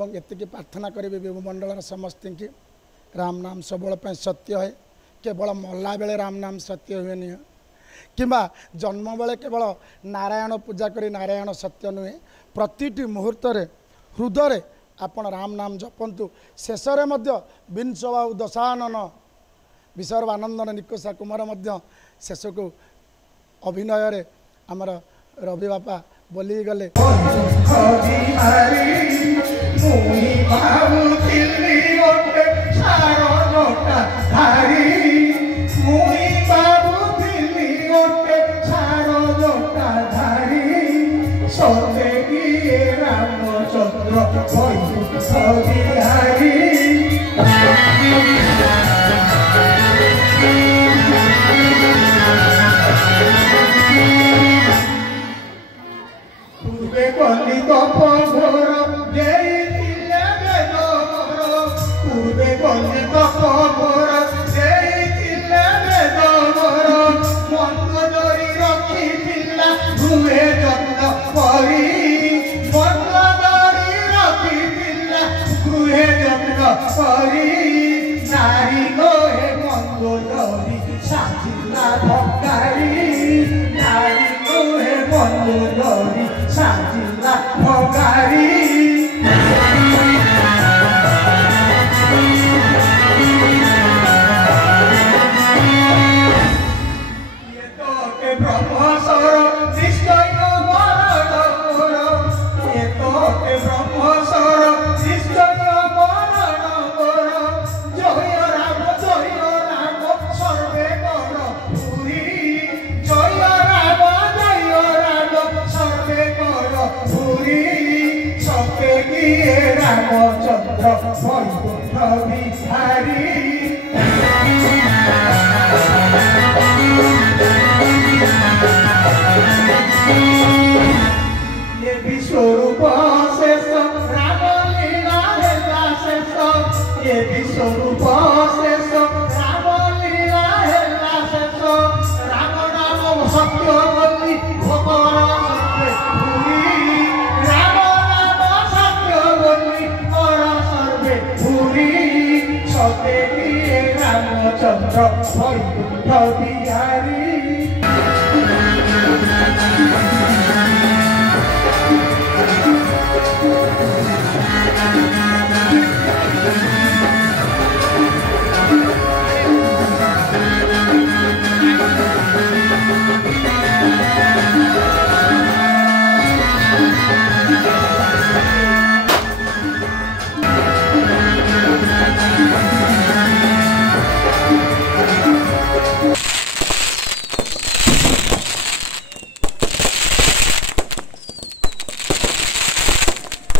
एति प्रार्थना करी विभुमंडल समस्त की राम नाम सबल सत्य है केवल मल्ला बेले राम नाम सत्य हुए नहीं कि जन्म बेले केवल नारायण पूजा करी नारायण सत्य नुहे प्रतिटी मुहूर्त हृदय आपण राम नाम जपंतु शेष विंश बाबू दशानन विसर्वानंदन निकोषा कुमार शेष को अभिनय आमर रवि बापा बोली गले रामचंद्र बिहारी